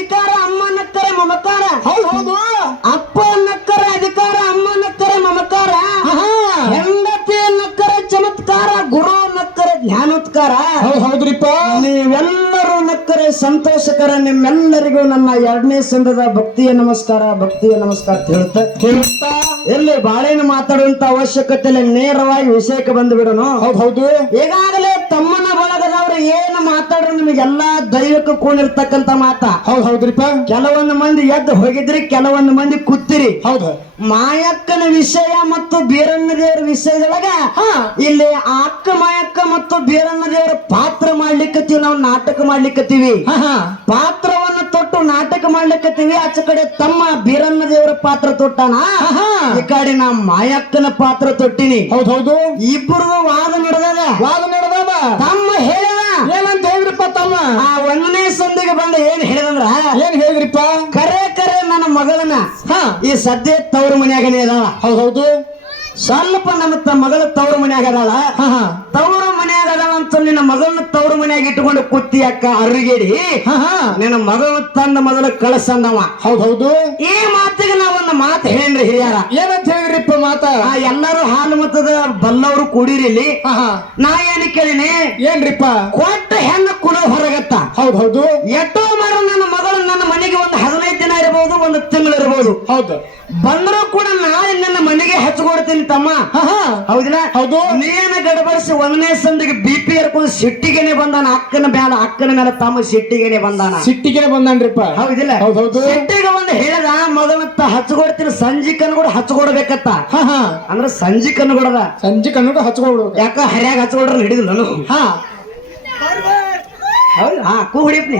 ಅಧಿಕಾರ ಅಮ್ಮ ನಕ್ಕರೆ ಮಮಕಾರ. ಹೌದು ಅಪ್ಪ ನಕ್ಕರೆ ಅಧಿಕಾರ ಅಮ್ಮ ನಕ್ಕರೆ ಮಮಕಾರ. ಹೆಂಡತಿ ನಕ್ಕರೆ ಚಮತ್ಕಾರ ಗುರು ನಕ್ಕರೆ ಜ್ಞಾನೋತ್ಕಾರ. ಹೌದ್ರಿಪ್ಪ. ನೀವೆಲ್ಲರೂ ನಕ್ಕರೆ ಸಂತೋಷಕರ. ನಿಮ್ಮೆಲ್ಲರಿಗೂ ನನ್ನ 2ನೇ ಸಂದದ ಭಕ್ತಿಯ ನಮಸ್ಕಾರ ಅಂತ ಹೇಳುತ್ತಾ ಎಲ್ಲಿ ಬಾಳೇನು ಮಾತಾಡುವಂತ ಅವಶ್ಯಕತೆ ಇಲ್ಲ, ನೇರವಾಗಿ ವಿಷಯಕ್ಕೆ ಬಂದು ಬಿಡೋನು. ಹೌದು ಈಗಾಗಲೇ ತಮ್ಮನ ಬಳಗದವ್ರು ಏನು ಮಾತಾಡ್ರು ನಿಮಗೆಲ್ಲಾ ದೈವಕ್ಕೆ ಕೂಡಿರ್ತಕ್ಕಂತ ಮಾತ. ಹೌದ್ರಿಪ್ಪ. ಕೆಲವೊಂದು ಮಂದಿ ಎದ್ದು ಹೋಗಿದ್ರಿ, ಕೆಲವೊಂದು ಮಂದಿ ಕೂತಿರಿ. ಹೌದು. ಮಾಯಕ್ಕನ ವಿಷಯ ಮತ್ತು ಬೀರಣ್ಣ ದೇವರ ವಿಷಯದೊಳಗ ಇಲ್ಲಿ ಅಕ್ಕ ಮಾಯಕ್ಕ ಮತ್ತು ಬೀರಣ್ಣ ದೇವರ ಪಾತ್ರ ಮಾಡ್ಲಿಕ್ಕತ್ತೀವಿ, ನಾವು ನಾಟಕ ಮಾಡ್ಲಿಕ್ಕತ್ತೀವಿ. ಪಾತ್ರವನ್ನು ತೊಟ್ಟು ನಾಟಕ ಮಾಡ್ಲಿಕ್ಕತ್ತೀವಿ. ಆಚ ಕಡೆ ತಮ್ಮ ಬೀರಣ್ಣ ದೇವರ ಪಾತ್ರ ತೊಟ್ಟಾನ, ಈ ಕಡೆ ನಾ ಮಾಯಕ್ಕನ ಪಾತ್ರ ತೊಟ್ಟಿನಿ. ಹೌದು. ಇಬ್ಬರದು ವಾದ ನಡೆದದ. ತಮ್ಮ ಹೇಳಿದ ಏನಂತ ಹೇಳಿದ್ರಿಪ್ಪ ತಮ್ಮ? ಆ 1ನೇ ಸಂದಿಗೆ ಬಂದ ಏನ್ ಹೇಳಿದಂದ್ರ, ಏನ್ ಹೇಳಿದ್ರಿಪ್ಪ? ಕರೆ ನನ್ನ ಮಗಳನ್ನ ಈ ಸದ್ಯ ತವ್ರ ಮನ್ಯಾಗನೇ ಅದಾಳ. ಹೌದು. ಸ್ವಲ್ಪ ನನ್ನ ಮಗಳ ತವ್ರ ಮನ್ಯಾಗ ಅದಾಳ. ತವ್ರ ಮನ್ಯಾಗ ಅದಾಳ ಅಂತ ನಿನ್ನ ಮಗಳನ್ನ ತವ್ರ ಮನ್ಯಾಗ ಇಟ್ಕೊಂಡು ಕುತ್ತಿ ಅಕ್ಕ ಅರ್ಗೇಡಿ ನಿನ್ನ ಮಗಳನ್ನ ತಂದ ಮೊದಲ ಕಳಸಂದವ. ಹೌದು. ಈ ಮಾತಿಗೆ ನಾವೊಂದು ಮಾತು ಹೇಳೇನ್ರಿ ಹಿರಿಯಾರ. ಏನಂತ ಹೇಳಿದ್ರಿಪ್ಪ ಮಾತ? ಎಲ್ಲರೂ ಹಾಲು ಮತದ ಬಲ್ಲವರು ಕೂಡಿರಿ ಇಲ್ಲಿ. ನಾ ಏನ್ ಕೇಳಿನಿ, ಏನ್ರಿಪ್ಪ? ಕೊಟ್ಟ ಹೆಣ್ಣು ಕುಲ ಹೊರಗತ್ತ. ಹೌದು. ಎಷ್ಟೋ ಮಾರ ನನ್ನ ಮಗಳು ನನ್ನ ಮನೆಗೆ ಒಂದು 15 ದಿನ ಇರಬಹುದು, ಒಂದು ತಿಂಗಳು ಇರಬಹುದು. ಹೌದು. ಬಂದ್ರು ಕೂಡ ನಾಳೆ ನನ್ನ ಮನೆಗೆ ಹಚ್ಕೊಡ್ತೀನಿ ತಮ್ಮ. ಹೌದಿಲ್ಲ? ಹೌದು. ನೀನ ಗಡಬಡಿಸಿ 1ನೇ ಸಂದಿಗೆ BP ಹರ್ಕೊಂಡು ಸಿಟ್ಟಿಗೆನೆ ಬಂದಾನ. ಅಕ್ಕನ ಮೇಲೆ ತಮ್ಮ ಸಿಟ್ಟಿಗೆನೆ ಬಂದಾನ್ರಿಪ್ಪ. ಹೌದಿಲ್ಲ? ಹೌದು. ಸಿಟ್ಟಿಗೆ ಬಂದು ಹೇಳಿದ ಮಗನ ಹಚ್ಕೊಡ್ತೀನಿ, ಸಂಜಿಕನ್ನು ಕೂಡ ಹಚ್ಕೊಡ್ಬೇಕತ್ತ. ಅಂದ್ರೆ ಸಂಜಿಕನ್ನು ಕೊಡದ, ಸಂಜೆ ಕಣ್ಣು ಹಚ್ಕೊಡ್ಬೇಕು. ಯಾಕ ಹರ್ಯಾಗ ಹಚ್ಕೊಡ್ರ ಹಿಡಿದಿಲ್ಲ ನಾನು. ಹೌದಾ? ಕೂ ಹೊಡಿಪ್ನಿ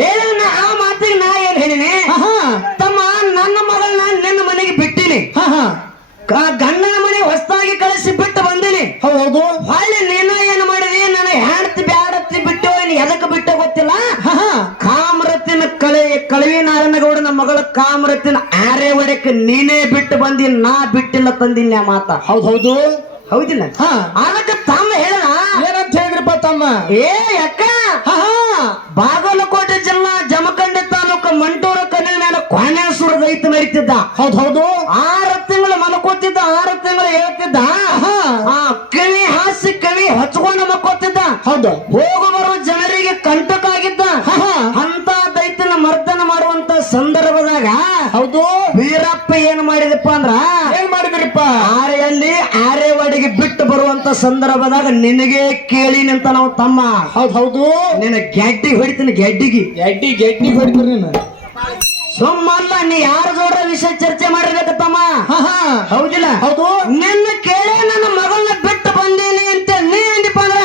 ಹೇಳಿದ. ಆ ಮಾತಿಗೆ ನಾ ಏನ್ ಹೇಳಿನಿ, ತಮ್ಮ ನನ್ನ ಮಗಳನ್ನ ನಿನ್ನ ಮನೆಗೆ ಬಿಟ್ಟಿನಿ, ಗಂಡನ ಮನೆ ಹೊಸದಾಗಿ ಕಳಿಸಿ ಬಿಟ್ಟು ಬಂದಿನಿ. ಹೌದು. ಹೊಳ್ಳಿ ನೀನ ಏನ್ ಮಾಡಿದಿ, ನನ್ನ ಹೆಂಡತಿ ಬ್ಯಾಡತ್ತಿ ಬಿಟ್ಟು ಎದಕ್ಕೆ ಬಿಟ್ಟು ಗೊತ್ತಿಲ್ಲ. ಕಾಮರತಿನ ಕಳವಿ ನಾರಾಯಣಗೌಡನ ಮಗಳ ಕಾಮರತಿನ ಆರೆ ಒಡೆಕ್ಕೆ ನೀನೇ ಬಿಟ್ಟು ಬಂದಿ, ನಾ ಬಿಟ್ಟಿಲ್ಲ ತಂದಿನ ಮಾತ. ಹೌದು. ಹೌದಿಲ್ಲ? ಅದಕ್ಕೆ ತಮ್ಮ ಹೇಳ ಏನಂತ ಹೇಳಿದ್ರಿಪ್ಪ ತಮ್ಮ? ಏ ಅಕ್ಕ, ಬಾಗಲಕೋಟೆ ಜಿಲ್ಲಾ ಜಮಖಂಡಿ ತಾಲೂಕು ಮಂಟೂರು ಕಣ್ಣಿನ ಮೇಲೆ ಕ್ವಾನೇಶ್ವರ ರೈತ ಮೆರಿತಿದ್ದ. ಹೌದು. 6 ತಿಂಗಳು ಮಲ್ಕೋತಿದ್ದ, 6 ತಿಂಗಳು ಹೇಳ್ತಿದ್ದ. ಕವಿ ಹಾಸಿ ಕವಿ ಹಚ್ಕೊಂಡು ಮಕ್ಕೋತಿದ್ದ. ಹೌದು. ಹೋಗು ಬರುವ ಜನರಿಗೆ ಕಂಟಕ ಆಗಿದ್ದ. ಅಂತ ದೈತನ ಮರ್ದನ ಮಾಡುವಂತ ಸಂದರ್ಭದಾಗ ಹೌದು ವೀರಪ್ಪ ಏನ್ ಮಾಡಿದಪ್ಪ ಅಂದ್ರ, ಏನ್ ಮಾಡಿದ್ರಿಪ್ಪ? ಆರೆಯಲ್ಲಿ ಆರೆವಾಡಿಗೆ ಬಿಟ್ಟು ಬರುವಂತ ಸಂದರ್ಭದಾಗ ನಿನಗೆ ಕೇಳಿ ನಿಂತ ನಾವು ತಮ್ಮ. ಹೌದು. ನಿನ್ನ ಗೆಡ್ಡಿಗೆ ಹೊಡಿತೀನಿ, ಗೆಡ್ಡಿಗೆ ಹೊಡಿತೀರಿ ನೀನು. ಸುಮ್ಮಲ್ಲ, ನೀ ಯಾರ ಜೋಡ ವಿಷಯ ಚರ್ಚೆ ಮಾಡಿರ್ಬೇಕು ತಮ್ಮ. ಹೌದಿಲ್ಲ? ಹೌದು. ನಿನ್ನ ಕೇಳಿ ನನ್ನ ಮಗಳನ್ನ ಬಿಟ್ಟು ಬಂದೀನಿ ಅಂತ ನೀ ಅಂದಿಪ್ಪ ಅಂದ್ರ,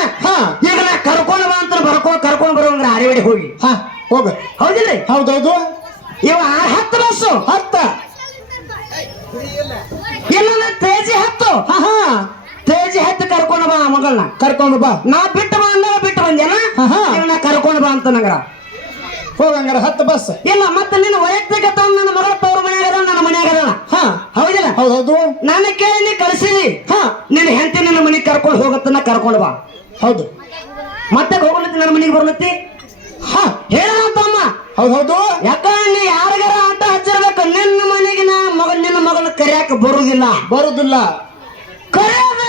ಈಗ ನಾ ಕರ್ಕೊಂಡು ಬಾ ಅಂತ ಕರ್ಕೊಂಡು ಬರುವಂಗ್ರ ಆರೆವಾಡಿ ಹೋಗಿ ಹೋಗ. ಹೌದಿಲ್ಲ? ಹೌದೌದು. ಇವ 10 ಬಸ್ಸು 10 ಇಲ್ಲ ತೇಜಿ 10 ಕರ್ಕೊಂಡು ಬಾ ಮಗಳನ್ನ, ಕರ್ಕೊಂಡು ಬಾ. ನಾ ಬಿಟ್ಟು ಬಾ ಅಂದಾಗ ಬಿಟ್ಟು ಬಂದೇನ, ನಾ ಕರ್ಕೊಂಡು ಬಾ ಅಂತ ನಂಗರ ಹೋಗಂಗಾರ 10 ಬಸ್ ಇಲ್ಲ. ಮತ್ತೆ ನಿನ್ನ ವೈಯಕ್ತಿಕ ನನ್ನ ಮಗಳ ತವ್ರ ಮನ್ಯಾಗ ನನ್ನ ಮನ್ಯಾಗ ಹೌದಿಲ್ಲ? ಹೌದು. ನನ್ನ ಕೇಳಿ ನೀ ಕಳಿಸಿದಿ, ನಿನ್ನ ಹೆಂಡತಿ ನಿನ್ನ ಮನೆಗೆ ಕರ್ಕೊಂಡು ಹೋಗತ್ತನ್ನ ಕರ್ಕೊಂಡು ಬಾ. ಹೌದು. ಮತ್ತೆ ಹೋಗ್ಲತ್ತಿ ನನ್ನ ಮನೆಗೆ ಬರ್ಲತ್ತಿ ಹೇಳ ತಮ್ಮ. ಹೌದು. ಯಾಕ ನೀ ಯಾರಿಗಾರ ಆಟ ಹಚ್ಚಿರ್ಬೇಕು, ನಿನ್ನ ಮನೆಗೆ ನಿನ್ನ ಮಗಳನ್ನ ಕರಿಯಾಕ ಬರುದಿಲ್ಲ. ಕರೆಯದ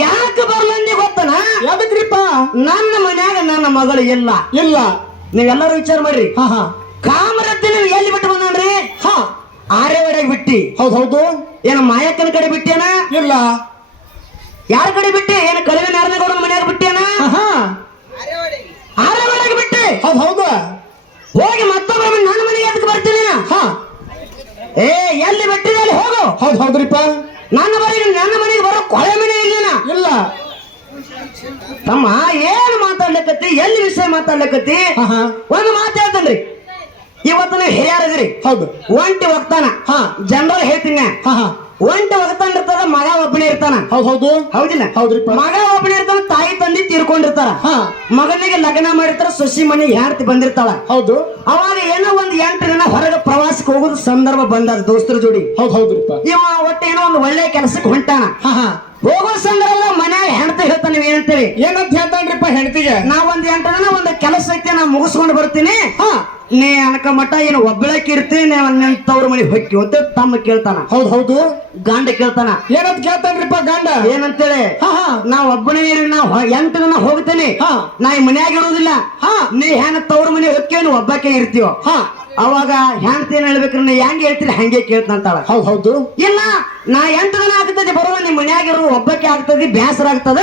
ಯಾಕೆ ಬರ್ಲಂದಿ ಗೊತ್ತನ? ಯಾವ್ದಕ್ರಿಪ್ಪ? ನನ್ನ ಮನ್ಯಾಗ ನನ್ನ ಮಗಳು ಇಲ್ಲ. ನೀವೆಲ್ಲರೂ ವಿಚಾರ ಮಾಡ್ರಿ. ಕಾಮರತ್ತಿ ನೀವು ಎಲ್ಲಿ ಬಿಟ್ಟು ಬಂದ್ರಿ? ಆರೆವಾಡಿಗೆ ಬಿಟ್ಟಿ. ಹೌದು. ಏನ ಮಾಯಕ್ಕನ ಕಡೆ ಬಿಟ್ಟೇನ? ಇಲ್ಲ. ಯಾರ ಕಡೆ ಬಿಟ್ಟಿ? ಏನ ಕಳವಿ ನಾರಾಯಣಗೌಡನ ಮನ್ಯಾಗ ಬಿಟ್ಟೇನ? ಆರೆವಾಡಿಗೆ ಬಿಟ್ಟಿ. ಹೌದು. ಹೋಗಿ ಮತ್ತೊಬ್ಬರ ನನ್ನ ಮನೆಗೆ ಎದಕ್ಕೆ ಬರ್ತೀನಿ? ಏ ಎಲ್ಲಿ ಬಿಟ್ಟಿದೆ ಅಲ್ಲಿ ಹೋಗು. ಹೌದ್ರಿಪ್ಪ. ನನ್ನ ಮನೆಗೆ ಬರೋ ಕೊಳೆ ಮನೆ ಇಲ್ಲ. ತಮ್ಮ ಏನ್ ಮಾತಾಡ್ಲಿಕ್ಕತ್ತಿ, ಎಲ್ಲಿ ವಿಷಯ ಮಾತಾಡ್ಲಿಕ್ಕತ್ತಿ? ಒಂದು ಮಾತು ಹೇಳ್ತೇನ್ರಿ, ಇವತ್ತು ನೀವು ಹಿರಿಯರದ್ರಿ. ಹೌದು. ಒಂಟಿ ಹೋಗ್ತಾನ, ಜನರಲ್ ಹೇಳ್ತೀನಿ, ಒಂಟಿ ಹೋಗ್ತಾನ ಇರ್ತದ, ಮಗ ಒಬ್ಬನೇ ಇರ್ತಾನ. ಹೌದು. ಹೌದಿಲ್ಲ? ಹೌದ್ರಿಪ್ಪ. ಮಗ ಒಬ್ಬನೇ ಇರ್ತಾನ, ತಾಯಿ ತಂದೆ ತೀರ್ಕೊಂಡಿರ್ತಾರ. ಮಗನಿಗೆ ಲಗ್ನ ಮಾಡಿರ್ತಾರ, ಸೊಸಿ ಮನೆಗೆ ಹೆಂಡತಿ ಬಂದಿರ್ತಾಳ. ಹೌದು. ಅವಾಗ ಏನೋ ಒಂದು 8 ದಿನ ಹೊರಗೆ ಪ್ರವಾಸಕ್ಕೆ ಹೋಗೋದು ಸಂದರ್ಭ ಬಂದದ ದೋಸ್ತರ ಜೋಡಿ. ಹೌದ್ರಿಪ್ಪ. ಇವ ಒಟ್ಟು ಏನೋ ಒಂದು ಒಳ್ಳೆ ಕೆಲಸಕ್ಕೆ ಹೊಂಟಾನ. ಹೋಗೋ ಸಂದರ್ಭ ಮನ್ಯಾಗ ಹೆಣ್ತಿ ಹೇಳ್ತಾನೆ ನೀವ್ ಏನಂತೀರಿ? ಏನಂತ ಹೇಳ್ತಾನ್ರಿಪ್ಪ ಹೆಂಡತಿಗೆ? ನಾ ಒಂದ್ 8 ದಿನ ಒಂದು ಕೆಲಸ ಐತಿ ನಾ ಮುಗಿಸ್ಕೊಂಡು ಬರ್ತೀನಿ, ನೀ ಅನಕ ಮಠ ಏನು ಒಬ್ಬಳಕ್ಕೆ ಇರ್ತೀನಿ, ನಿನ್ ತವ್ರ ಮನೆಗೆ ಹೊಕ್ಕಿ ಅಂತ ತಮ್ಮ ಕೇಳ್ತಾನ. ಹೌದು ಹೌದು. ಗಂಡ ಕೇಳ್ತಾನ. ಏನಂತ ಕೇಳ್ತಾನ್ರಿಪ್ಪ ಗಂಡ? ಏನಂತೇಳಿ? ನಾ ಒಬ್ಬನೇ ನಾ 8 ದಿನ ಹೋಗ್ತೇನೆ, ನಾ ಈ ಮನ್ಯಾಗ ಇರೋದಿಲ್ಲ, ನೀ ಹೆಣ್ಣ ತವ್ರ ಮನೆ ಹೊಕ್ಕೇನು ಒಬ್ಬಕ್ಕೆ ಇರ್ತೀವ. ಅವಾಗ ಹೆಣ್ತಿ ಏನ್ ಹೇಳ್ಬೇಕ್ರಿ, ನೀ ಹೆಂಗ್ ಹೇಳ್ತೀರಿ ಹಂಗೆ ಕೇಳ್ತಂತಾಳ. ಹೌದು ಹೌದು. ಇಲ್ಲ ನಾ 8 ದಿನ ಆಗ್ತದೆ ಬರುವ, ನಿಮ್ ಮನ್ಯಾಗ ಇರೋ ಒಬ್ಬಕ್ಕೆ ಆಗ್ತದೆ, ಬ್ಯಾಸರ ಆಗ್ತದ,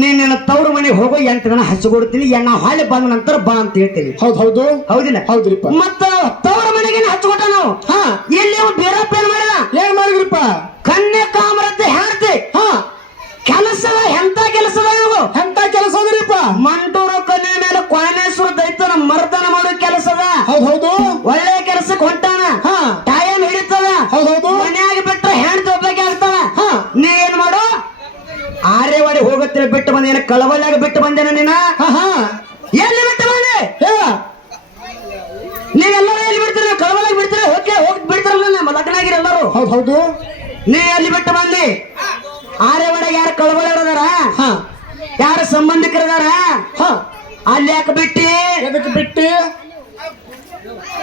ನೀನ್ ತವ್ರ ಮನೆಗೆ ಹೋಗೋ 8 ದಿನ ಹಚ್ಕೊಡ್ತೀನಿ, ನಾ ಹೊಳೆ ಬಂದ ನಂತರ ಬಾ ಅಂತ ಹೇಳ್ತೀನಿ. ಹೌದು ಹೌದು. ಹೌದಿಲ್ಲ? ಹೌದ್ರಿಪ್ಪ. ಮತ್ತ ತವ್ರ ಮನೆಗೆ ಹಚ್ಕೊಟ್ಟ ನಾವು. ಇಲ್ಲಿ ಬೇರಪ್ಪ ಏನ್ ಮಾಡಿದ? ಏನ್ ಮಾಡಿದ್ರಿಪ್ಪ? ಕನ್ಯಾ ಕಾಮರತೆ ಹೇಳ್ತಿ ಕೆಲಸದ ಎಂತ ಕೆಲಸದ ಇವು? ಎಂತ ಕೆಲಸ ಅದ್ರಿಪ್ಪ? ಮಂಟೂರು ಕನ್ಯಾ ಮೇಲೆ ಕೊನೆಶ್ವರ ದೈತನ ಮರ್ದನ ಮಾಡೋ ಕೆಲಸದ. ಹೌದು ಹೌದು. ಒಳ್ಳೆ ಕೆಲಸಕ್ಕೆ ಹೊಂಟಾನ, ಟೈಮ್ ಹಿಡಿತದ. ಹೌದು ಹೌದು. ಮನ್ಯಾಗ ಬಿಟ್ರೆ ಹೆಣ್ತಿ ಒಬ್ಬಕ್ಕೆ ಆಗ್ತಾಳ. ನೀ ಏನ್ ಮಾಡು, ಆರ್ಯವಾಡಿ ಹೋಗತ್ತೆ ಬಿಟ್ಟು ಬಂದ, ಏನ ಕಳವಳ್ಳಿಯಾಗ ಬಿಟ್ಟು ಬಂದೇನ ನೀನ? ಎಲ್ಲಿ ಬಿಟ್ಟು ಬಂದೆ? ನೀವೆಲ್ಲರೂ ಎಲ್ಲಿ ಬಿಡ್ತೀರಿ? ಕಳವಳ್ಳಿಯಾಗ ಬಿಡ್ತೀರಿ? ಹೋಗಿ ಬಿಡ್ತಾರಲ್ಲ ನಮ್ಮ ಲಗ್ನ ಆಗಿರಿ ಎಲ್ಲರೂ. ಹೌದು ಹೌದು. ನೀ ಎಲ್ಲಿ ಬಿಟ್ಟು ಬಂದಿ? ಆರ್ಯವಾಡಿಗೆ ಯಾರು ಕಳವಳ್ಳಿಯದಾರ? ಯಾರ ಸಂಬಂಧಿಕರದಾರ? ಅಲ್ಲಿ ಯಾಕೆ ಬಿಟ್ಟಿ? ಎದಕ್ಕೆ ಬಿಟ್ಟಿ?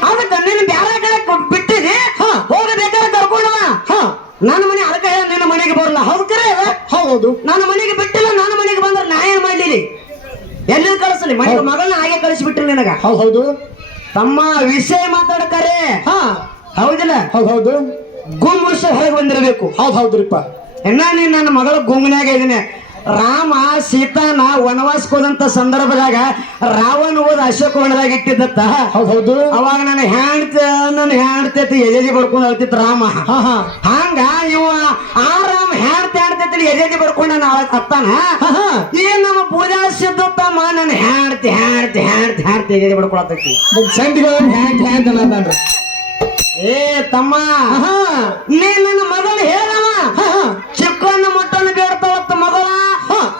ಅದಕ್ಕೆ ನೀನು ಬ್ಯಾರ ಕಡೆ ಬಿಟ್ಟಿದಿ, ಹೋಗಬೇಕಾದ್ರೆ ಕರ್ಕೊಂಡವ. ನನ್ನ ಮನೆ ಅದಕ್ಕೆ ನಿನ್ನ ಮನೆಗೆ ಬರಲ್ಲ. ಹೌದು ಕರೆ? ಹೌದು. ನನ್ನ ಮನೆಗೆ ಬಿಟ್ಟಿಲ್ಲ, ನನ್ನ ಮನೆಗೆ ಬಂದ್ರೆ ನಾ ಏನ್ ಮಾಡ್ಲಿರಿ? ಎಲ್ಲಿ ಕಳಿಸಲಿ? ಮಗಳನ್ನ ಹಾಗೆ ಕಳಿಸ್ಬಿಟ್ರಿ ನಿನಗ. ಹೌದು ಹೌದು. ತಮ್ಮ ವಿಷಯ ಮಾತಾಡಕರೆ. ಹೌದಿಲ್ಲ? ಹೌದು ಹೌದು. ಗುಮ್ ವಿಷಯ ಹೊರಗೆ ಬಂದಿರಬೇಕು. ಹೌದು ಹೌದ್ರಿಪ್ಪ. ನೀನ್ ನನ್ನ ಮಗಳ ಗುಂಗನ್ಯಾಗ ಇದೀನಿ. ರಾಮ ಸೀತಾನ ವನವಾಸಕ್ಕೆ ಹೋದಂತ ಸಂದರ್ಭದಾಗ ರಾವಣ ಓದ್ ಅಶೋಕ ವನದಾಗ ಇಟ್ಟಿದ್ದತ್ತ. ಹೌದು ಹೌದು. ಅವಾಗ ನನ್ನ ಹೆಣ್ತಿ ಎಜೆಜಿ ಬಡ್ಕೊಂಡು ಹೇಳ್ತಿತ್ ರಾಮ. ಹಂಗ ಇವ ಆ ರಾಮ ಹೆಣ್ತಿ ಎಜೆಜಿ ಬಡ್ಕೊಂಡ ಅತ್ತಾನ. ಈ ನಮ್ಮ ಪೂಜಾ ಸಿದ್ದು ತಮ್ಮ ನನ್ನ ಹೆಣ್ತಿ ಎಜೆಜಿ ಬಡ್ಕೊಳತೈತಿ. ಸಂಧಿಗಳು ಹ್ಯಾಂಡ್ ಏ ತಮ್ಮ, ನೀ ನನ್ನ ಮಗಳು ಹೇಳವ ಚಿಕ್ಕಣ್ಣ ಮೊಟ್ಟನ್ನು ಬೇಡ್ತಾವತ್ತ ಮಗಳ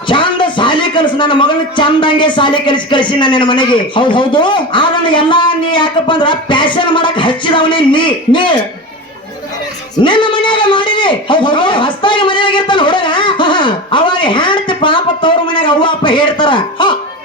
ಚಂದ ಸಾಲಿ ಕಲಿಸಿ, ನನ್ನ ಮಗಳನ್ನ ಚಂದಂಗೆ ಸಾಲಿ ಕಲಿಸಿ ನನ್ನ ಮನೆಗೆ. ಹೌದು ಹೌದು. ಅದನ್ನ ಎಲ್ಲಾ ನೀ ಯಾಕಪ್ಪ ಅಂದ್ರ ಪ್ಯಾಶನ್ ಮಾಡಕ್ ಹಚ್ಚಿದವನೇ ನೀ ನಿನ್ನ ಮನ್ಯಾಗ ಮಾಡಿದಿ. ಹೊಸದಾಗಿ ಮನೆಯಾಗಿರ್ತಾನ ಹುಡುಗ, ಅವಾಗ ಹೆಣ್ತಿ ಪಾಪ ತವ್ರ ಮನ್ಯಾಗ ಅವ್ವ ಅಪ್ಪ ಹೇಳ್ತಾರ,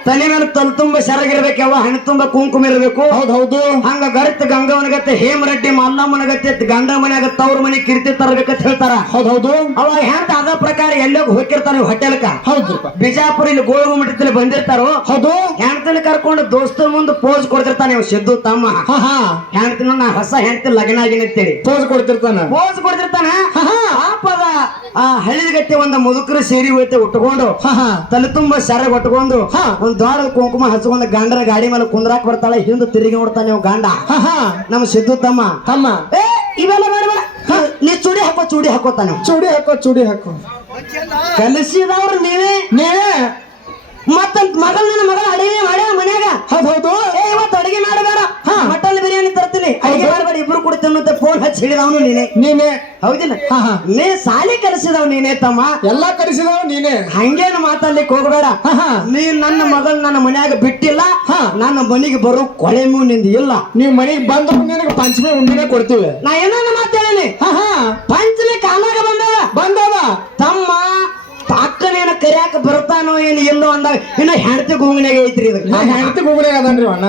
ತಲೆ ಮೇಲೆ ತಲೆ ತುಂಬ ಸೆರಗಿರ್ಬೇಕು, ಯಾವ ಹಣ್ಣು ತುಂಬ ಕುಂಕುಮ ಇರಬೇಕು. ಹೌದು ಹೌದು. ಹಂಗ ಗರಿತ ಗಂಗವನಗತ್ತೆ ಹೇಮರೆಡ್ಡಿ ಮಲ್ಲಮ್ಮನಗತ್ತೆ ಗಂಡ ಮನೆಯಾಗ ತವ್ರ ಮನೆ ಕಿರ್ತಿ ತರಬೇಕಂತ ಹೇಳ್ತಾರ. ಹೌದು ಹೌದು. ಅವಾಗ ಹೆಂತ ಅದ ಪ್ರಕಾರ ಎಲ್ಲೋಗಿ ಹೋಗಿರ್ತಾರ ಹೋಟೆಲ್ಕ. ಹೌದು. ಬಿಜಾಪುರ ಇಲ್ಲಿ ಗೋಳಗುಮಠದಲ್ಲಿ ಬಂದಿರ್ತಾರೋ. ಹೌದು. ಹೆಣ್ತಿನ ಕರ್ಕೊಂಡು ದೋಸ್ತರ ಮುಂದೆ ಪೋಸ್ ಕೊಡ್ತಿರ್ತಾನೆ ಇವ್ ಸಿದ್ದು ತಮ್ಮ. ಹೆಣ್ತಿನ ನಾ ಹೊಸ ಹೆಣ್ತಿ ಲಗ್ನ ಆಗಿನ ಅಂತೇಳಿ ಪೋಸ್ ಕೊಡ್ತಿರ್ತಾನ. ಪಾಪದ ಆ ಹಳ್ಳಿಗತ್ತೆ ಒಂದು ಮುದುಕರು ಸೇರಿ ಹೋಯ್ತೆ ಉಟ್ಕೊಂಡು, ತಲೆ ತುಂಬ ಸೆರಗ್ ಉಟ್ಕೊಂಡು, ಒಂದ್ ದೊಡ್ಡ ಕುಂಕುಮ ಹಚ್ಕೊಂಡ್ ಗಂಡರ ಗಾಡಿ ಮೇಲೆ ಕುಂದ್ರಾಕ್ ಬರ್ತಾಳೆ, ಹಿಂದೆ ತಿರುಗಿ ನೋಡ್ತಾನೆ ಇವ್ ಗಂಡ. ನಮ್ಮ ಸಿದ್ದು ತಮ್ಮ ಏ ಇವೆಲ್ಲ ಬೇಡ, ನೀ ಚೂಡಿ ಹಾಕೋತಾನೆ. ಚೂಡಿ ಹಾಕೋ ಕಲಿಸಿದವ್ರು ನೀವೇ ಮತ್ತ ನನ್ನ ಮಗಳ ಅಡಿಗೆ ಮಾಡ್ಯ ಮನ್ಯಾಗ. ಹೌದು. ಏ ಇವತ್ತು ಅಡಿಗೆ ಮಾಡಬೇಡ, ಮಟನ್ ಬಿರಿಯಾನಿ ತರ್ತೀನಿ, ಅಡಿಗೆ ಮಾಡಬೇಡ, ಇಬ್ರು ಕೊಡ್ತೀನಿ ಅಂತ ಫೋನ್ ಹಚ್ಚಿ ಹಿಡಿದವನು ನೀನೇ. ಹೌದಿಲ್ಲ? ನೀ ಸಾಲಿ ಕಲಿಸಿದವ್ ನೀನೇ ತಮ್ಮ, ಎಲ್ಲಾ ಕಲಿಸಿದವ ನೀನೇ. ಹಂಗೇನು ಮಾತಾಡ್ಲಿಕ್ಕೆ ಹೋಗಬೇಡ. ನೀ ನನ್ನ ಮಗಳ ನನ್ನ ಮನ್ಯಾಗ ಬಿಟ್ಟಿಲ್ಲ, ನನ್ನ ಮನೆಗೆ ಬರೋ ಕೊಳೆಮೂ ನಿಂದ ಇಲ್ಲ. ನೀವ್ ಮನೆಗೆ ಬಂದ್ರು ನಿನಗೆ ಪಂಚಮಿ ಉಂಡಿನೇ ಕೊಡ್ತೀವಿ. ನಾ ಏನನ್ನ ಮಾತಾಡೀನಿ, ಪಂಚಮಿ ಕಾಲಾಗ ಬಂದವ ತಮ್ಮ. ಅಕ್ಕನೇನ ಕರಿಯಾಕ ಬರ್ತಾನೋ ಏನು ಇಲ್ಲೋ ಅಂದಾಗ ಇನ್ನ ಹೆಣ್ತಿ ಗುಂಗನ್ಯಾಗ ಐತ್ರಿ. ಇದು ಹೆಣ್ತಿ ಗುಂಗನ್ಯಾಗ ಅದನ್ರಿ ಅಣ್ಣ.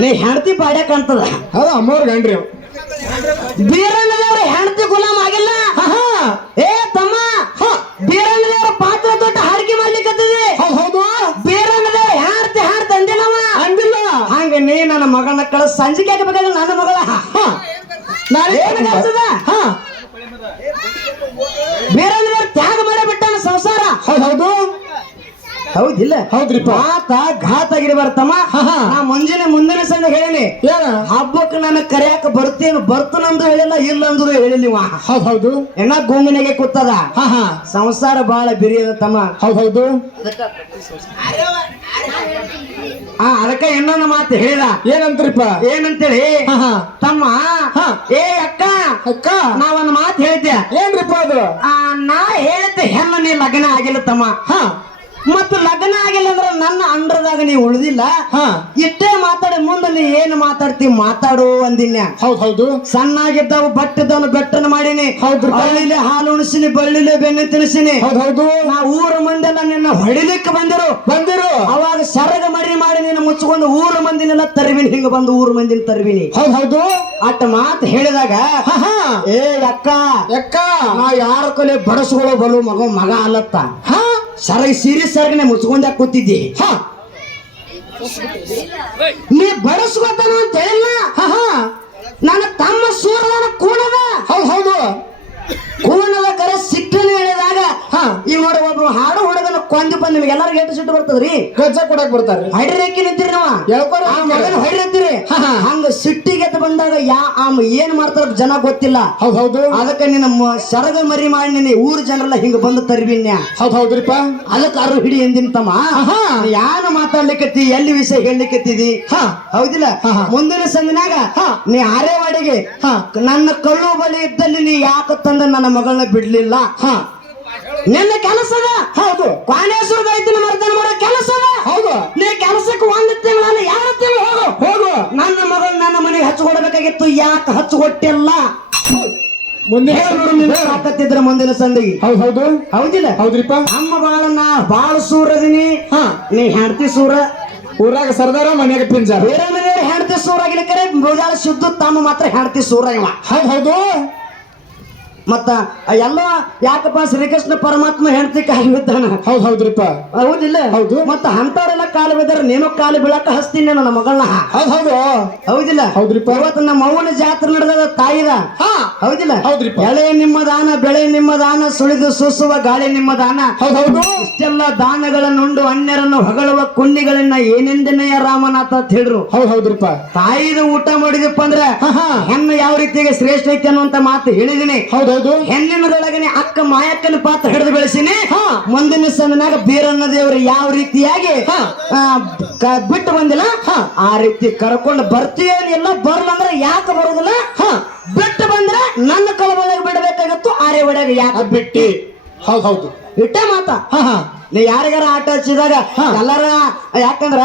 ನೀ ಹೆಣ್ತಿ ಪಾಡ್ಯಾಕ ಅಂತದ. ಹೌದು, ಅಮ್ಮವ್ರ ಗಂಡ್ರಿ. ಬೀರಣ್ಣದೇವ್ರ ಹೆಣ್ತಿ ಗುಲಾಮ್ ಆಗಿಲ್ಲ. ಏ ತಮ್ಮ, ಬೀರಣ್ಣದೇವ್ರ ಪಾತ್ರ ದೊಡ್ಡ ಹಾಡಿಕೆ ಮಾಡ್ಲಿಕ್ಕತ್ತಿದೆ. ಹೌದು. ಬೀರಣ್ಣದೇವ್ರ ಹೆಣ್ತಿ ಅಂದಿಲ್ಲವ ಅಂದಿಲ್ಲ. ಹಂಗ ನೀ ನನ್ನ ಮಗಳನ್ನ ಕಳಿಸ್ ಸಂಜಿಕೆ ಆಗಬೇಕಾಗಿಲ್ಲ. ನನ್ನ ಮಗಳ ಬೀರಣ್ಣದೇವ್ರ ತ್ಯಾಗ ಮಾಡೇ ಬಿಟ್ಟಾನ ಸಂಸಾರ. ಹೌದು. ಹೌದಿಲ್ಲ? ಹೌದ್ರಿಪ್ಪ. ಮಾತ ಘಾತ ಆಗಿರ್ಬಾರ್ದಮ್ಮ. ನಾ ಮುಂದಿನ ಸಂಘ ಹೇಳೀನಿ, ಹಬ್ಬಕ್ಕೆ ನನ್ನ ಕರಿಯಾಕ ಬರ್ತನಂದ್ರು ಹೇಳಿಲ್ಲ, ಇಲ್ಲ ಅಂದ್ರು ಹೇಳಿಲ್ಲ. ಹೌದು. ಎನ್ನ ಗುಂಗಿನಾಗೆ ಕೂತದ. ಸಂಸಾರ ಬಹಳ ಬಿರಿಯದ ತಮ್ಮ. ಹೌದು. ಅದಕ್ಕ ಇನ್ನೊಂದು ಮಾತು ಹೇಳಿದ. ಏನಂತೇಳಿ ತಮ್ಮ, ಏ ಅಕ್ಕ ನಾವೊಂದು ಮಾತು ಹೇಳಿದ್ದೆ. ಏನ್ರಿಪ್ಪ ಅದು? ನಾ ಹೇಳಿದ್ದೆ, ಹೆಣ್ಣು ನೀ ಲಗ್ನ ಆಗಿಲ್ಲ ತಮ್ಮ, ಮತ್ತು ಲಗ್ನ ಆಗಿಲ್ಲ ಅಂದ್ರೆ ನನ್ನ ಅಂಡ್ರದಾಗ ನೀವು ಉಳಿದಿಲ್ಲ. ಇಷ್ಟೇ ಮಾತಾಡಿ ಮುಂದೆ ನೀ ಏನು ಮಾತಾಡ್ತಿ ಮಾತಾಡು ಅಂದಿನ್ಯ. ಹೌದು ಸಣ್ಣಾಗಿದ್ದವು ಬಟ್ಟದವನು ಬೆಟ್ಟನ ಮಾಡೀನಿ. ಹೌದ್ರಿ. ಹಳ್ಳಿಲೆ ಹಾಲು ಉಣಿಸಿನಿ, ಬಳ್ಳಿಲೆ ಬೆಣ್ಣೆ ತಿನ್ನಿಸಿನಿ. ಹೌದು ನಾ ಊರ ಮಂದಿಯೆಲ್ಲ ನಿನ್ನ ಹೊಡಿಲಿಕ್ಕೆ ಬಂದಿರು. ಅವಾಗ ಸರಗ ಮರಿ ಮಾಡಿ ನಿನ್ನ ಮುಚ್ಚಿಕೊಂಡು ಊರ ಮಂದಿನೆಲ್ಲ ತರ್ವಿನಿ. ಹಿಂಗ ಬಂದು ಊರ ಮಂದಿನ ತರ್ವಿನಿ. ಹೌದು ಅಟ್ಟ ಮಾತು ಹೇಳಿದಾಗ ಏ ಅಕ್ಕ ನಾ ಯಾರ ಕೊಲೆ ಬಡಸ್ಕೊಳ್ಳೋ ಬಲು ಮಗ ಅಲ್ಲತ್ತ. ಸರಗ ಸೀರೆ ಮುಚ್ಕೊಂಡಾಗ ಕೂತಿದ್ದಿ. ನೀ ಬಡಸ್ಕೊತಾನ ಅಂತ ಹೇಳಿಲ್ಲ. ನನ್ನ ತಮ್ಮ ಸೂರ್ಯನ ಕೂಣದ. ಹೌದು ಕೂಣದ ಕರೆ ಸಿಟ್ಟನ್ನು ಹೇಳಿದಾಗ ಈ ನೋಡಿ ಒಬ್ಬ ಹಾಡು ಹುಡುಗನ ಕೊಂದು ಬಂದ್ ನಿಮ್ಗೆ ಎಲ್ಲರಿಗೂ ಎಷ್ಟು ಸಿಟ್ಟು ಬರ್ತದ್ರಿ. ಗಜ್ಜ ಕೊಡಕ್ ಬರ್ತಾರ್ರಿ. ಹೈಡ್ರೇಕಿ ನಿಂತಿರಿ ನಾವ ಆ ಮಗನ ಹೊಡಿರತ್ತೀರಿ. ಹಂಗ ಸಿಟ್ಟಿಗೆ ಬಂದಾಗ ಏನ್ ಮಾಡ್ತಾರ ಜನ ಗೊತ್ತಿಲ್ಲ. ಹೌದು ಅದಕ್ಕೆ ನಿನ್ನ ಸರಗ ಮರಿ ಮಾಡಿ ನಿನ್ನ ಊರ್ ಜನರೆಲ್ಲ ಹಿಂಗ ಬಂದು ತರ್ಬಿನ್ಯ. ಹೌದ್ರಿಪ್ಪ. ಅದಕ್ಕೆ ಅರು ಹಿಡಿ ಎಂದಿನ ತಮ್ಮ ಯಾನು ಮಾತಾಡ್ಲಿಕ್ಕತ್ತಿ, ಎಲ್ಲಿ ವಿಷಯ ಹೇಳಲಿಕ್ಕತ್ತಿದಿ. ಹೌದಿಲ್ಲ. ಮುಂದಿನ ಸಂದಿನಾಗ ನೀ ಆರೇವಾಡಿಗೆ ನನ್ನ ಕಳ್ಳು ಬಲಿ ಇದ್ದಲ್ಲಿ ನೀ ಯಾಕ ತಂದ ನನ್ನ ಮಗಳನ್ನ ಬಿಡ್ಲಿಲ್ಲ. ನಿನ್ನ ಕೆಲಸದ. ಹೌದು ಕ್ವಾನೇಶ್ವರದ ಐತಿನ ಮರ್ದನ ಮಾಡೋ ಕೆಲಸದ. ಹೌದು ನೀ ಕೆಲಸಕ್ಕೆ ಒಂದು ತಿಂಗಳ 2 ತಿಂಗಳು ಹೋಗು. ನನ್ನ ಮಗಳು ನನ್ನ ಮನೆಗೆ ಹಚ್ಕೊಡ್ಬೇಕಾಗಿತ್ತು, ಯಾಕೆ ಹಚ್ಕೊಟ್ಟಿಲ್ಲ? ಮುಂದಿನ ಮುಂದಿನ ಸಂದಿಗೆ. ಹೌದು ಹೌದಿಲ್ಲ. ಹೌದ್ರಿಪ್ಪ. ನಮ್ಮ ಬಾಳ ಸೂರದಿನಿ. ನೀ ಹೆಂಡತಿ ಸೂರ. ಊರಾಗ ಸರ್ದಾರ ಮನೆಯಾಗ ಪಿಂಜಾರ. ಬೇರೆ ಮನೆಯವ್ರು ಹೆಂಡತಿ ಸೂರಾಗಿಲಿಕ್ಕರೆ ಮೃಗಾಳ ಶುದ್ಧ, ತಮ್ಮ ಮಾತ್ರ ಹೆಂಡತಿ ಸೂರ ಇವ. ಹೌದು ಮತ್ತ ಎಲ್ಲ ಯಾಕಪ್ಪ ಶ್ರೀಕೃಷ್ಣ ಪರಮಾತ್ಮ ಹೆಂಡತಿ ಕಾಲು ಬಿದ್ದಾನ. ಹೌದ್ರಿಪ್ಪ. ಹೌದಿಲ್ಲ. ಹೌದು. ಮತ್ತ ಅಂತವ್ರೆಲ್ಲ ಕಾಲು ಬಿದ್ದಾರ, ನೀನು ಕಾಲು ಬೀಳಕ ಹಸ್ತೀನಿ ನನ್ನ ಮಗಳನ್ನ. ಹೌದಿಲ್ಲ. ಹೌದ್ರಿಪ್ಪ. ಇವತ್ತು ನಮ್ಮ ಅವ್ವನ ಜಾತ್ರೆ ನಡೆದ ತಾಯಿದ. ಹೌದಿಲ್ಲ. ಹೌದ್ರಿಪ್ಪ. ಎಳೆ ನಿಮ್ಮ ದಾನ, ಬೆಳೆ ನಿಮ್ಮ ದಾನ, ಸುಳಿದು ಸೂಸುವ ಗಾಳಿ ನಿಮ್ಮ ದಾನ. ಹೌದು. ಇಷ್ಟೆಲ್ಲ ದಾನಗಳನ್ನುಂಡು ಅನ್ಯರನ್ನು ಹೊಗಳುವ ಕುಂಡಿಗಳನ್ನ ಏನೆಂದನೆಯ ರಾಮನಾಥ ಅಂತ ಹೇಳ್ರು. ಹೌದ್ರಿಪ್ಪ. ತಾಯಿದ ಊಟ ಮಾಡಿದಪ್ಪ ಅಂದ್ರೆ ಹೆಣ್ಣು ಯಾವ ರೀತಿಯಾಗಿ ಶ್ರೇಷ್ಠ ಐತಿ ಅನ್ನುವಂತ ಮಾತು ಹೇಳಿದೀನಿ. ಹೌದು. ಹೆಣ್ಣಿನದೊಳಗನೆ ಅಕ್ಕ ಮಾಯಕ್ಕನ ಪಾತ್ರ ಹಿಡಿದು ಬೆಳೆಸಿನಿ. ಮುಂದಿನ ಸಮಯನಾಗ ಬೀರಣ್ಣ ದೇವರು ಯಾವ ರೀತಿಯಾಗಿ ಬಿಟ್ಟು ಬಂದಿಲ್ಲ ಆ ರೀತಿ ಕರ್ಕೊಂಡು ಬರ್ತೀವಿ. ಎಲ್ಲ ಬರ್ಲಂದ್ರೆ ಯಾಕೆ ಬರುದಿಲ್ಲ? ಬಿಟ್ಟು ಬಂದ್ರೆ ನನ್ನ ಕಲಬೊಳಗೆ ಬಿಡಬೇಕಾಗತ್ತು, ಆರೆ ಒಳಗೆ ಯಾಕೆ ಬಿಟ್ಟಿ? ಹೌದು ಇಟ್ಟ ಮಾತ. ನೀ ಯಾರಿಗಾರ ಆಟ ಹಚ್ಚಿದಾಗ ಎಲ್ಲಾರ ಯಾಕಂದ್ರ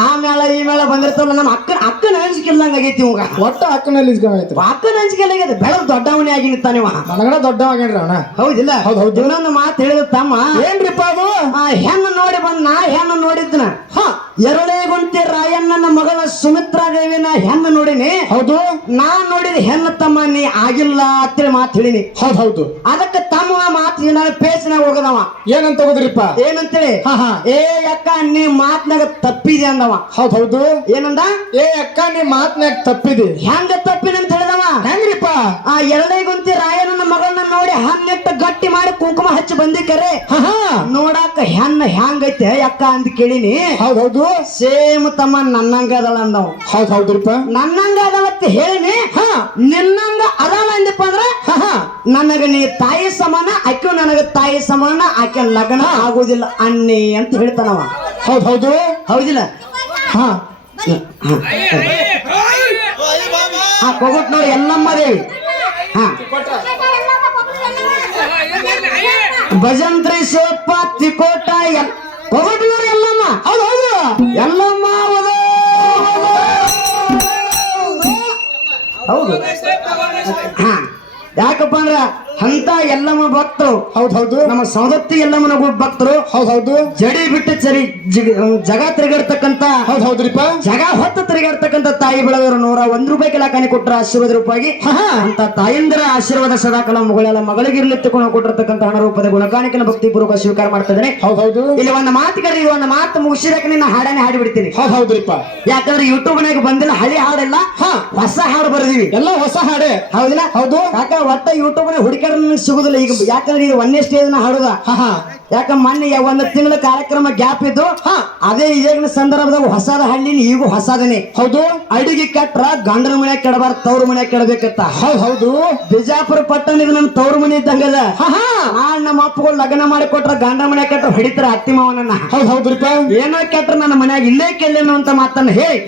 ಆ ಮೇಳ ಈ ಮೇಳ ಬಂದಿರ್ತಾವ. ನಮ್ಮ ಅಕ್ಕನ ಅಂಜಿಕೆಲ್ದಂಗ ಆಗೈತಿ ಇವಾಗ. ಒಟ್ಟ ಅಕ್ಕನಲ್ಲಿ ಅಕ್ಕನ ಅಂಜಿಕೆಲ್ಲ ಆಗೈತೆ. ಬೆಳೆದ ದೊಡ್ಡವನೇ ಆಗಿ ನಿಂತಾನೆ ನನಗಡ ದೊಡ್ಡವಾಗ್ಯಾನ್ರಿ ಅವನ. ಹೌದಿಲ್ಲ. ಹೌದು. ಇನ್ನೊಂದು ಮಾತು ಹೇಳಿದ ತಮ್ಮ ಏನ್ರಿಪ್ಪ ಅದು? ಹೆಣ್ಣು ನೋಡಿ ಬಂದ್ ನಾ ಹೆಣ್ಣು ನೋಡಿದ್ನ. ಎರಡೇಗುಂಟೆ ರಾಯಣ್ಣನ ಮಗಳ ಸುಮಿತ್ರಾದೇವಿನ ಹೆಣ್ಣು ನೋಡಿನಿ. ಹೌದು. ನಾ ನೋಡಿದ ಹೆಣ್ಣು ತಮ್ಮ ನೀ ಆಗಿಲ್ಲ ಅಂತೇಳಿ ಮಾತು ಹೇಳಿನಿ. ಹೌದು. ಅದಕ್ಕೆ ತಮ್ಮ ಮಾತು ನಾನು ಪೇಸ್ನಾಗ ಹೋಗದವ. ಏನಂತ ಹೋಗುದ್ರಿಪ್ಪ? ಏನಂತೇಳಿ ಏ ಅಕ್ಕ ನೀ ಮಾತ್ನಾಗ ತಪ್ಪಿದೆ ಅಂದವ. ಹೌದು. ಏನಂದ? ಏ ಅಕ್ಕ ನೀ ಮಾತ್ನಾಗ ತಪ್ಪಿದೆ. ಹೆಂಗ ತಪ್ಪಿನ ಅಂತ ಹೇಳಿದವ. ಹೆಂಗ್ರಿಪ್ಪ? ಆ ಎರಡೇಗುಂತಿ ರಾಯಣ್ಣನ ಮಗಳನ್ನ ನೋಡಿ ಹನ್ನೆಟ್ಟು ಗಟ್ಟಿ ಮಾಡಿ ಕುಂಕುಮ ಹಚ್ಚಿ ಬಂದಿಕರೆ ನೋಡಾಕ ಹೆಣ್ಣ ಹೆಂಗೈತೆ ಅಕ್ಕ ಅಂತ ಕೇಳಿನಿ. ಹೌದು. ಸೇಮ್ ತಮ್ಮ ನನ್ನಂಗ ಅದಳ ಅಂದವ. ಹೌದ್ರಿಪ್ಪ. ನನ್ನಂಗ ಅದಳತ್ತ ಹೇಳಿನಿ. ನಿನ್ನಂಗ ಅದಳ ಅಂದಪ್ಪ ಅಂದ್ರ ನನಗ ನೀ ತಾಯಿ ಸಮಾನ, ಆಕೆ ನನಗ ತಾಯಿ ಸಮಾನ, ಆಕೆ ಲಗ್ನ ಆಗುದಿಲ್ಲ ಅನ್ನಿ ಅಂತ ಹೇಳ್ತಾನವ. ಹೌದು. ಹೌದಿಲ್ಲ. ಕೊಗೊಟ್ ನೋಡಿ ಎಲ್ಲಮ್ಮ ದೇವಿ. ಭಜಂತ್ರಿ ಶಿವಪ್ಪ ತಿಕೋಟ ಕೊಗೊಟ್ ನೋಡಿ ಎಲ್ಲಮ್ಮ. ಹೌದು. ಎಲ್ಲಮ್ಮ ಹೌದು. ಯಾಕಪ್ಪ ಅಂದ್ರ ಅಂತ ಎಲ್ಲಮ್ಮ ಭಕ್ತರು. ಹೌದು. ನಮ್ಮ ಸೌದತ್ತಿ ಎಲ್ಲಮ್ಮನ ಭಕ್ತರು. ಹೌದು. ಜಡಿ ಬಿಟ್ಟು ಜಗ ತಿರುಗಾಡ್ತಕ್ಕಂತ. ಹೌದ್ರಿಪ್ಪ. ಜಗ ಹೊತ್ತು ತಿರುಗಾಡ್ತಕ್ಕಂತ ತಾಯಿ ಬೆಳೆದವರು 101 ರೂಪಾಯಿ ಕಿಲಾಕಾನಿ ಕೊಟ್ಟರ ಆಶೀರ್ವಾದ ರೂಪಾಯಿ ಅಂತ ತಾಯಿಂದರ ಆಶೀರ್ವಾದ ಸದಾಕಾಲ ಮಗಳೆಲ್ಲ ಮಗಳಿಗಿರ್ಲಿ ತಗೊಂಡು ಕೊಟ್ಟಿರ್ತಕ್ಕಂಥ ಹಣ ರೂಪದ ಗುಣಕಾಣಿಕನ ಭಕ್ತಿ ಪೂರ್ವಕ ಸ್ವೀಕಾರ ಮಾಡ್ತಿದ್ದೇನೆ. ಹೌದು. ಇಲ್ಲಿ ಒಂದು ಮಾತುಗಾರಿ ಒಂದು ಮಾತು ಮುಗಿಸಿದಕ್ಕೆ ನಿನ್ನ ಹಾಡನೆ ಹಾಡಿ ಬಿಡ್ತೀನಿ. ಹೌದ್ರಿಪ್ಪ. ಯಾಕಂದ್ರೆ ಯೂಟ್ಯೂಬ್ ನಾಗ ಬಂದಿಲ್ಲ ಹಳಿ ಹಾಡಿಲ್ಲ, ಹೊಸ ಹಾಡು ಬರೆದಿವಿ. ಎಲ್ಲ ಹೊಸ ಹಾಡೆ. ಹೌದಿಲ್ಲ. ಹೌದು. ಯಾಕ ಒಟ್ಟ ಯೂಟ್ಯೂಬ್ ನ ಹುಡುಕಾಡ ಸಿಗುದಿಲ್ಲ ಈಗ. ಯಾಕಂದ್ರೆ ಇದು 1ನೇ ಸ್ಟೇಜ್ ನ ಹಾಡುದ. ಯಾಕ ಮೊನ್ನೆ 1 ತಿಂಗಳ ಕಾರ್ಯಕ್ರಮ ಗ್ಯಾಪ್ ಇದ್ದು ಅದೇ ಇದೇಗಿನ ಸಂದರ್ಭದಾಗ ಹೊಸದ ಹಳ್ಳಿನ ಈಗ ಹೊಸದನೆ. ಹೌದು. ಅಡಿಗೆ ಕೆಟ್ರ ಗಂಡನ ಮನ್ಯಾಗ ಕೆಡಬಾರ್ದು, ತವ್ರ ಮನ್ಯಾಗ ಕೆಡಬೇಕತ್ತ. ಹೌದು. ಬಿಜಾಪುರ ಪಟ್ಟಣ ಇದು ನಮ್ ತವ್ರ ಮನೆ ಇದ್ದಂಗದ. ನಮ್ಮ ಅಪ್ಪಗಳು ಲಗ್ನ ಮಾಡಿ ಕೊಟ್ರ ಗಂಡನ ಮನ್ಯಾಗ ಕೆಟ್ರ ಹೊಡಿತಾರ ಅತ್ತಿ ಮಾವನನ್ನ. ಹೌದ್ರಿಪ್ಪ. ಏನೋ ಕೆಟ್ರ ನನ್ನ ಮನ್ಯಾಗ ಇಲ್ಲೇ ಕೆಲ್ಲೇನು ಅಂತ ಮಾತನ್ನ ಹೇಳಿ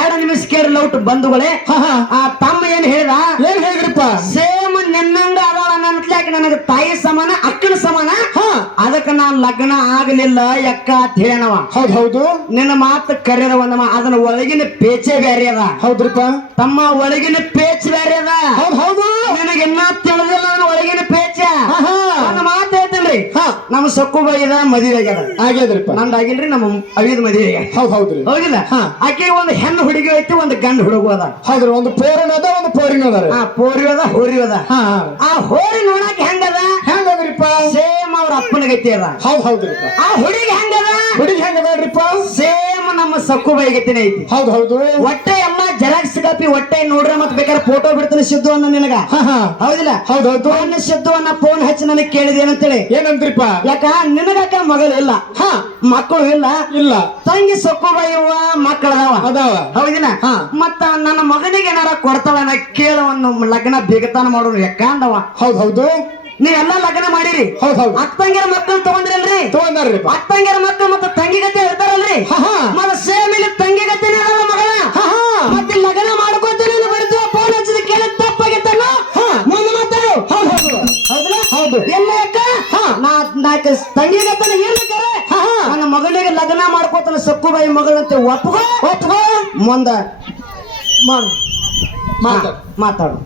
2 ನಿಮಿಷ ಕೇಳಿ ಲೌಟ್ ಬಂಧುಗಳೇ. ತಮ್ಮ ಏನ್ ಹೇಳ್ದ? ಏನ್ ಹೇಳಿದ್ರಿಪ್ಪ? ಸೇಮ್ ನಿನ್ನಂಗ ಅದಾಳ ನನ್ನ ನನಗ ತಾಯಿ ಸಮಾನ, ಅಕ್ಕನ ಸಮಾನ. ಅದ ಅದಕ್ಕ ನಾನ್ ಲಗ್ನ ಆಗಲಿಲ್ಲ ಯಕ್ಕ ಅಂತ ಹೇಳವ. ಹೌದ್ ಹೌದು ನಿನ್ನ ಮಾತು ಕರೆಯದ ಒಂದಮ್ಮ, ಅದನ್ನ ಒಳಗಿನ ಪೇಚೆ ಬೇರೆ ಅದ ಹೌದ್ರಿಪ್ಪ. ತಮ್ಮ, ಒಳಗಿನ ಪೇಚ್ ಬೇರೆ ಅದ. ಹೌದ್ ಹೌದು ನಿನಗೆ ಇನ್ನ ತಿಳಿದಿಲ್ಲ ನನ್ನ ಒಳಗಿನ ಪೇಚ. ಆಹಾ. ಒಂದು ಮಾತು ಹೇಳ್ತೇನ್ರಿ, ಹಾ ನಮ್ಮ ಸೊಕ್ಕು ಬೈದ ಮದುವೆ ಆಗ್ಯದ, ಆಗ್ಯದ್ರಿಪ್ಪ. ನಂದು ಆಗಿಲ್ರಿ, ನಮ್ಮ ಅವಿದ ಮದುವೆ ಆಗ್ಯದ. ಹೌದ್ ಹೌದ್ರಿ. ಹೌದಿಲ್ಲ? ಹಾ. ಆಕೆಗೆ ಒಂದು ಹೆಣ್ಣು ಹುಡುಗಿ ಐತಿ, ಒಂದು ಗಂಡು ಹುಡುಗ ಅದ. ಹೌದ್ರಿ, ಒಂದು ಪೋರಿನ ಅದ, ಒಂದು ಪೋರಿನ ಅದ ರೀ. ಪೋರಿ ಅದ, ಹೋರಿ ಅದ. ಹಾ ಆ ಹೋರಿ ನೋಡಕ್ ಹೆಂಗದ? ಹೆಂಗದ್ರಿಪ್ಪ? ಸೇಮ್ ಅವ್ರ ಅಪ್ಪನ ಗತಿ ಅದ. ಹೌದ್ ಹೌದ್ರಿಪ್ಪ. ಆ ಹುಡುಗಿ ಹೆಂಗದ? ಹುಡುಗಿ ಹೆಂಗದ್ರಿಪ್ಪ? ಸೇಮ್ ನಮ್ಮ ಸಕ್ಕು ಬೈಗತಿನ ಐತಿ. ಹೌದ್ ಹೌದು ಹೊಟ್ಟೆ ಎಲ್ಲಾ ಜೆರಾಕ್ಸ್ ಕಾಪಿ, ಹೊಟ್ಟೆ ನೋಡ್ರ ಮತ್ ಬೇಕಾದ್ರೆ ಫೋಟೋ ಬಿಡ್ತಾನೆ ಸಿದ್ದು ಅನ್ನ ನಿನಗ. ಹೌದಿಲ್ಲ? ಹೌದ್ ಹೌದು. ಫೋನ್ ಸಿದ್ದು ಅನ್ನ ಫೋನ್ ಹಚ್ಚಿ ನನಗೆ ಕೇಳಿದೆ ಏನಂತೇಳಿ. ಏನಂದ್ರಿಪ್ಪ? ಯಾಕ ನಿನಗಾಕ ಮಗಳು ಇಲ್ಲ, ಹಾ ಮಕ್ಕಳು ಇಲ್ಲ, ಇಲ್ಲ, ತಂಗಿ ಸೊಕ್ಕು ಬೈಯುವ ಮಕ್ಕಳದಾವ. ಅದಾವ. ಹೌದಿನ? ಹಾ. ಮತ್ತ ನನ್ನ ಮಗನಿಗೆ ಏನಾರ ಕೊಡ್ತಾಳ ಕೇಳವನ್ನು ಲಗ್ನ ಬೇಗತಾನ ಮಾಡೋರು ಯಾಕಂದವ. ಹೌದ್ ಹೌದು ನೀವೆಲ್ಲ ಲಗ್ನ ಮಾಡಿರಿ, ಹೌದ್ ಹೌದು ಅಕ್ಕಂಗಿರ ಮಕ್ಕಳು ತಗೊಂಡ್ರಲ್ರಿ, ತಗೊಂಡಾರ್ರಿಪ್ಪ. ಅಕ್ಕಂಗಿರ ಮಕ್ಕಳು ಮತ್ತೆ ತಂಗಿ ಗತಿ ಇರ್ತಾರಲ್ರಿ, ಮತ್ತೆ ಸೇಮ್ ಇಲ್ಲಿ ತಂಗಿ ಗತಿನೇ ಇರಲ್ಲ ಮಗಳ. ಮತ್ತೆ ಲಗ್ನ ಮಾಡ್ಕೊತೀನಿ ಬರೀತು ಫೋನ್ ಹಚ್ಚಿದ ಕೇಳಿ ತಪ್ಪಾಗಿತ್ತಲ್ಲ, ಮುಂದೆ ಮಾತಾಡು. ಹೌದಲ್ಲ? ಹೌದು. ಎಲ್ಲ ಅಕ್ಕ ನಾಲ್ಕು ತಂಗಿ ಗತನ ಹೇಳ್ಬೇಕಾರೆ ನನ್ನ ಮಗನಿಗೆ ಲಗ್ನ ಮಾಡ್ಕೋತಾನ ಸಕ್ಕುಬಾಯಿ ಮಗಳಂತೆ ಒಪ್ಕೋ ಮುಂದ ಮಾಡು, ಮಾತಾಡು.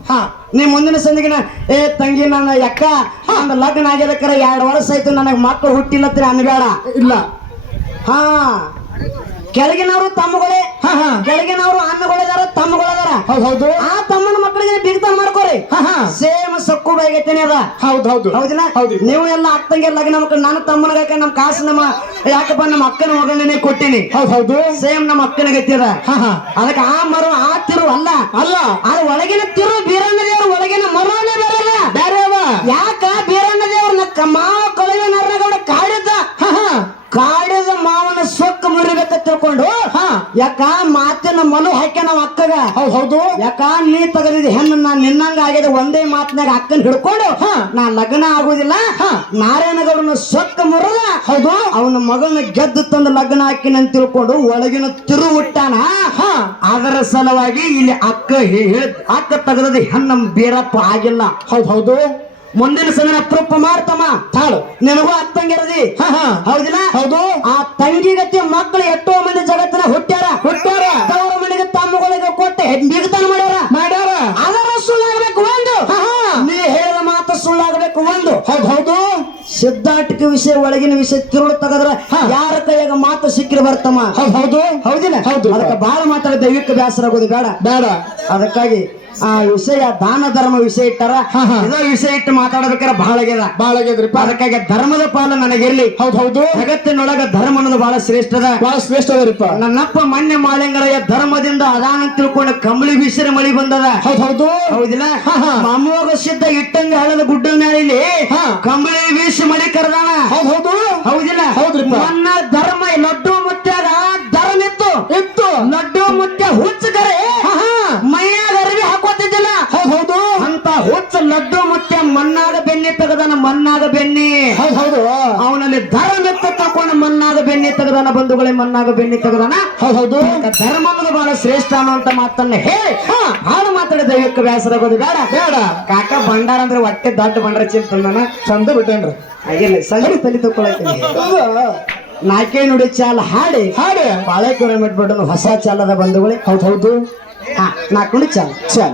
ನೀ ಮುಂದಿನ ಸಂದಿಗಿನ ಏ ತಂಗಿ ನನ್ನ ಅಕ್ಕ ನನ್ನ ಲಗ್ನ ಆಗ್ಯದಕ್ಕಾರ 2 ವರ್ಷ ಆಯ್ತು, ನನಗೆ ಮಕ್ಕಳು ಹುಟ್ಟಿಲ್ಲತ್ರ ಅನ್ಬೇಡ. ಇಲ್ಲ. ಹಾ, ಕೆಳಗಿನವರು ತಮ್ಮಗಳೇ, ಕೆಳಗಿನವರು ಅನ್ನಗಳದಾರ, ತಮ್ಮಗಳದಾರ. ಹೌದ್ ಹೌದು. ಆ ತಮ್ಮನ ಮಕ್ಕಳಿಗೆ ಬಿಗ್ತಾನ ಮಾಡ್ಕೋರಿ. ಸೇಮ್ ಸಕ್ಕು ಬೈಗೈತೇನೆ ಅದ. ಹೌದ್ ಹೌದು. ಹೌದಿಲ್ಲ? ಹೌದು. ನೀವು ಎಲ್ಲ ಅಕ್ಕಂಗೆ ಲಗ್ನ ಮಕ್ಕಳು, ನನ್ನ ತಮ್ಮನಗಾಕ ನಮ್ಮ ಕಾಸು ನಮ್ಮ ಯಾಕಪ್ಪ ನಮ್ಮ ಅಕ್ಕನ ಮಗಳನ್ನೇ ಕೊಟ್ಟಿನಿ. ಹೌದ್ ಹೌದು. ಸೇಮ್ ನಮ್ಮ ಅಕ್ಕನ ಗತಿ ಅದ. ಅದಕ್ಕೆ ಆ ಮರು ಆ ತಿರು ಅಲ್ಲ, ಅದು ಒಳಗಿನ ತಿರು ಬೀರಣ್ಣ ದೇವ್ರ ಒಳಗಿನ ಮರನೇ ಬೇರೆ ಬೇರೆ ಅವ. ಯಾಕ ಬೀರಣ್ಣ ದೇವ್ರನ್ನ ಮಾವ ಕೊಳವೆ ನರಗೌಡ ಕಾಡಿದ ಮಾವನ ಸೊಕ್ಕ ಮುರಿಬೇಕ ತಿಳ್ಕೊಂಡು ಯಾಕ ಮಾತಿನ ಮನು ಹಾಕ್ಯ ನಮ್ಮ ಅಕ್ಕಗ. ಹೌದ್ ಹೌದು. ಯಾಕ ನೀ ತಗದಿದ್ ಹೆಣ್ಣು ನಾನ್ ನಿನ್ನಂಗ ಆಗ್ಯದ, ಒಂದೇ ಮಾತಿನಾಗ ಅಕ್ಕನ್ ಹಿಡ್ಕೊಂಡು ನಾ ಲಗ್ನ ಆಗುದಿಲ್ಲ, ನಾರಾಯಣಗೌಡನ ಸೊಕ್ಕ ಮುರದ ಹೌದು ಅವನ ಮಗನ ಗೆದ್ದು ತಂದು ಲಗ್ನ ಹಾಕಿನ ಅಂತ ತಿಳ್ಕೊಂಡು ಒಳಗಿನ ತಿರು ಹುಟ್ಟಾನ. ಅದರ ಸಲುವಾಗಿ ಇಲ್ಲಿ ಅಕ್ಕ ತಗದ ಹೆಣ್ಣ ಬೀರಪ್ಪ ಆಗಿಲ್ಲ. ಹೌದ್ ಹೌದು. ಮುಂದಿನ ಸಮಯ ಅಪ್ರೂಪ ಮಾಡ್ತಮ್ಮ, ನಿನಗೂ ಅತ್ತಂಗಿರದಿ. ಹೌದಿಲ್ಲ? ಹೌದು. ಆ ತಂಗಿಗತಿ ಮಕ್ಕಳು ಎಷ್ಟೋ ಮಂದಿ ಜಗತ್ತಿನ ಹುಟ್ಟ್ಯಾರ ತವರ ಮನೆಗೆ ತಮ್ಮಗಳಿಗೆ ಕೊಟ್ಟು ಬಿಗ್ತಾನ ಮಾಡ್ಯಾರ. ಅದರ ಸುಳ್ಳಾಗಬೇಕು ಒಂದು, ನೀ ಹೇಳಿದ ಮಾತು ಸುಳ್ಳಾಗಬೇಕು ಒಂದು. ಹೌದು. ಸಿದ್ಧಾಟಿಕ ವಿಷಯ ಒಳಗಿನ ವಿಷಯ ತಿರುಳು ತಗದ್ರ ಯಾರ ಕೈಯಾಗ ಮಾತು ಸಿಕ್ಕಿರ ಬರ್ತಮ್ಮ. ಹೌದು. ಹೌದಿಲ್ಲ? ಹೌದು. ಅದಕ್ಕೆ ಬಹಳ ಮಾತಾಡ ದೈವಿಕ ಬೇಸರ ಆಗೋದು ಬೇಡ. ಅದಕ್ಕಾಗಿ ಆ ವಿಷಯ ದಾನ ಧರ್ಮ ವಿಷಯ ಇಟ್ಟಾರ, ಇದೋ ವಿಷಯ ಇಟ್ಟು ಮಾತಾಡಬೇಕಾದ್ರೆ ಬಹಳ ಆಗ್ಯದ್ರಿಪ್ಪ. ಅದಕ್ಕಾಗಿ ಧರ್ಮದ ಪಾಲ ನನಗಿರ್ಲಿ. ಹೌದು. ಜಗತ್ತಿನೊಳಗ ಧರ್ಮ ಅನ್ನೋದು ಬಹಳ ಶ್ರೇಷ್ಠ ಅದರಿಪ್ಪ. ನನ್ನಪ್ಪ ಮನ್ಯ ಮಾಳಿಂಗರಯ್ಯ ಧರ್ಮದಿಂದ ಅದಾನ ತಿಳ್ಕೊಂಡು ಕಂಬಳಿ ಬೀಸಿರ ಮಳಿ ಬಂದದ. ಹೌದು. ಹೌದಿಲ್ಲ? ಮಾಮೋಗ ಸಿದ್ಧ ಇಟ್ಟಂಗ ಹಳದ ಗುಡ್ಡ ಮ್ಯಾಲಿ ಕಂಬಳಿ ಬೀಸಿ ಮಳಿ ಕರೆದಾನ. ಹೌದು. ಹೌದಿಲ್ಲ? ನನ್ನ ಧರ್ಮ ಲಡ್ಡು ಮುತ್ಯಾಗ ಧರ್ಮ ಇತ್ತು. ಲಡ್ಡು ಮುತ್ಯ ಹುಚ್ಚ ಕರೆ ಮೈಯಾಗ ಅರಿವಿ ಹಾಕೋತಿದ್ದಿಲ್ಲ. ಹೌದು. ಅಂತ ಹುಚ್ಚ ಲಡ್ಡು ಮುತ್ಯ ಮಣ್ಣಾಗ ಬೆನ್ನಿ ತೆಗದಾನ, ಮಣ್ಣಾಗ ಬೆನ್ನಿ. ಹೌದು. ಅವನಲ್ಲಿ ಧರ್ಮ ತಕೊಂಡು ಮಣ್ಣಾಗ ಬೆನ್ನಿ ತೆಗದಾನ, ಬಂಧುಗಳೇ ಮಣ್ಣಾಗ ಬೆನ್ನಿ ತೆಗದಾನ. ಹೌದು. ಧರ್ಮ ಅನ್ನೋದು ಬಹಳ ಶ್ರೇಷ್ಠ ಅನ್ನುವಂತ ಮಾತನ್ನ ಹೇಳಿ ಹಾಳು ಮಾತಾಡಿ ದೈವಿಕ ಬೇಸರ ಆಗೋದು ಬೇಡ. ಕಾಕ ಭಂಡಾರ ಅಂದ್ರೆ ಹೊಟ್ಟೆ ದೊಡ್ಡ ಭಂಡಾರ ಚಿಂತನ ಚಂದ ಬಿಟ್ಟೇನ್ರಿ. ಹಾಗೇನೆ ಸಂಗತಿ ತಲೆ ತಗೊಳತೀನಿ. ನಾಲ್ಕೇ ನುಡಿ ಚಾಲ ಹಾಡಿ ಬಾಳೆ ಕಿಲೋಮೀಟರ್ ಹೊಸ ಚಾಲದ ಬಂಧುಗಳೇ. ಹೌದು. 4 ನುಡಿ ಚಾಲ.